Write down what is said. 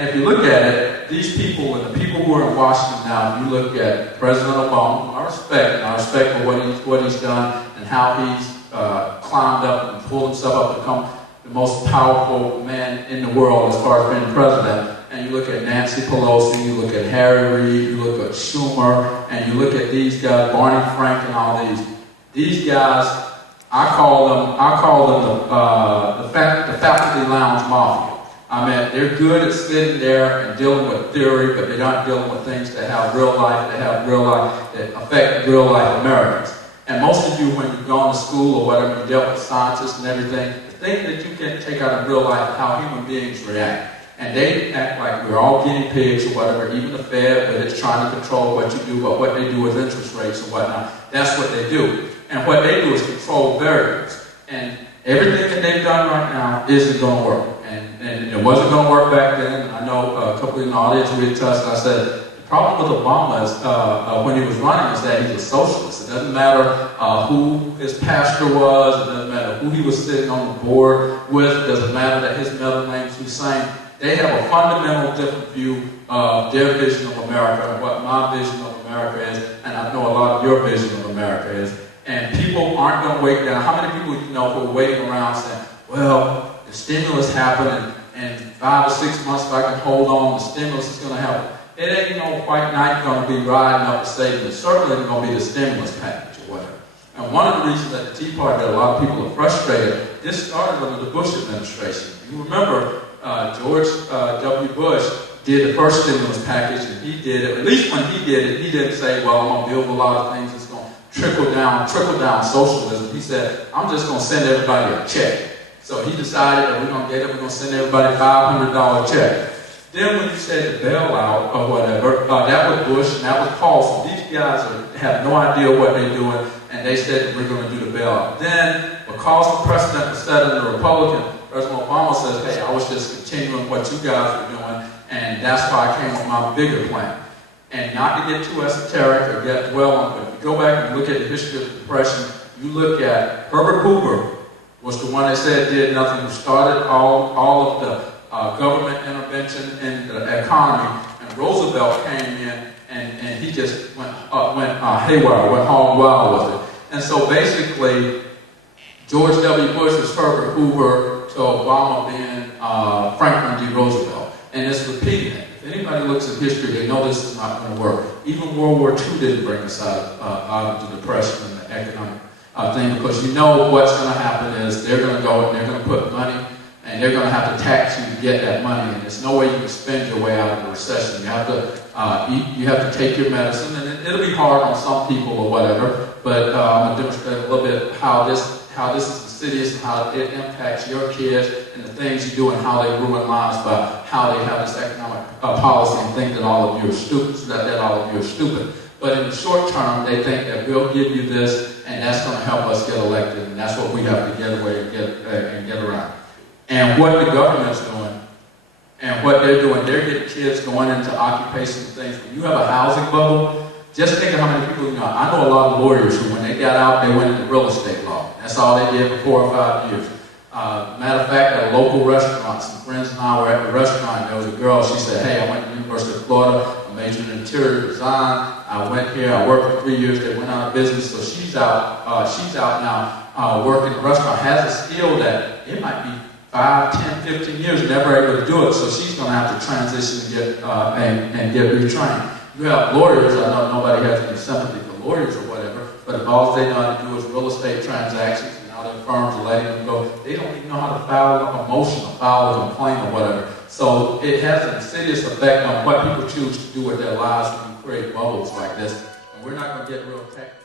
And if you look at it, these people and the people who are in Washington now, if you look at President Obama, whom I respect for what he's done and how he's climbed up and pulled himself up to become the most powerful man in the world as far as being president. And you look at Nancy Pelosi, you look at Harry Reid, you look at Schumer, and you look at these guys, Barney Frank and all these. These guys, I call them the faculty lounge mafia. I mean, they're good at sitting there and dealing with theory, but they're not dealing with things that have real life, that affect real life Americans. And most of you, when you've gone to school or whatever, you dealt with scientists and everything, the thing that you can take out of real life is how human beings react. And they act like we're all guinea pigs or whatever, even the Fed, but it's trying to control what you do, but what they do with interest rates and whatnot. That's what they do. And what they do is control variables. And everything that they've done right now isn't going to work. And it wasn't going to work back then. I know a couple in the audience we had touched, I said, the problem with Obama is, when he was running is that he's a socialist. It doesn't matter who his pastor was. It doesn't matter who he was sitting on the board with. It doesn't matter that his middle name's Hussein. They have a fundamental different view of their vision of America and what my vision of America is, and I know a lot of your vision of America is. And people aren't going to wait down. How many people you know who are waiting around saying, well, the stimulus happened, and 5 or 6 months if I can hold on, the stimulus is going to happen. It ain't no white knight going to be riding up the stage. It's certainly going to be the stimulus package or whatever. And one of the reasons that the Tea Party, that a lot of people are frustrated, this started under the Bush administration. You remember George W. Bush did the first stimulus package, and he did it, at least when he did it, he didn't say, well, I'm going to build a lot of things that's going to trickle down socialism. He said, I'm just going to send everybody a check. So he decided that we're going to send everybody a $500 check. Then when you said the bailout or whatever, that was Bush and that was Paulson. These guys have no idea what they're doing, and they said that we're going to do the bailout. Then, because the precedent was set in the Republican, President Obama says, hey, I was just continuing what you guys were doing, and that's why I came with my bigger plan. And not to get too esoteric or get dwell on it, but if you go back and look at the history of the Depression, you look at Herbert Hoover was the one that said did nothing, who started all of the government intervention in the economy, and Roosevelt came in and he just went haywire, went hog wild with it. And so basically, George W. Bush was Herbert Hoover to Obama being Franklin D. Roosevelt. And it's repeating it. If anybody looks at history, they know this is not going to work. Even World War II didn't bring us out of the Depression and the economic thing, because you know what's going to happen is they're going to go and they're going to put money, and they're going to have to tax you to get that money, and there's no way you can spend your way out of a recession. You have to you have to take your medicine, and it'll be hard on some people or whatever, but I'm going to demonstrate a little bit how this is insidious and how it impacts your kids and the things you do and how they ruin lives by how they have this economic policy and think that all of you are stupid, that all of you are stupid. But in the short term, they think that we'll give you this, and that's going to help us get elected, and that's what we have to get away and get around. And what the government's doing, and what they're doing, they're getting kids going into occupation things. When you have a housing bubble, just think of how many people you know. I know a lot of lawyers who, when they got out, they went into real estate law. That's all they did for 4 or 5 years. Matter of fact, at a local restaurant, some friends and I were at the restaurant, there was a girl, she said, hey, I went to the University of Florida, I majored in interior design, I went here, I worked for 3 years, they went out of business, so she's out now working in a restaurant, has a skill that it might be 5, 10, 15 years, never able to do it, so she's going to have to transition and get retrained. You have lawyers, I know nobody has any sympathy for lawyers or whatever, but if all they know how to do is real estate transactions, and now their firms are letting them go, they don't even know how to file a motion or file a complaint or whatever. So it has an insidious effect on what people choose to do with their lives when you create bubbles like this. And we're not going to get real technical.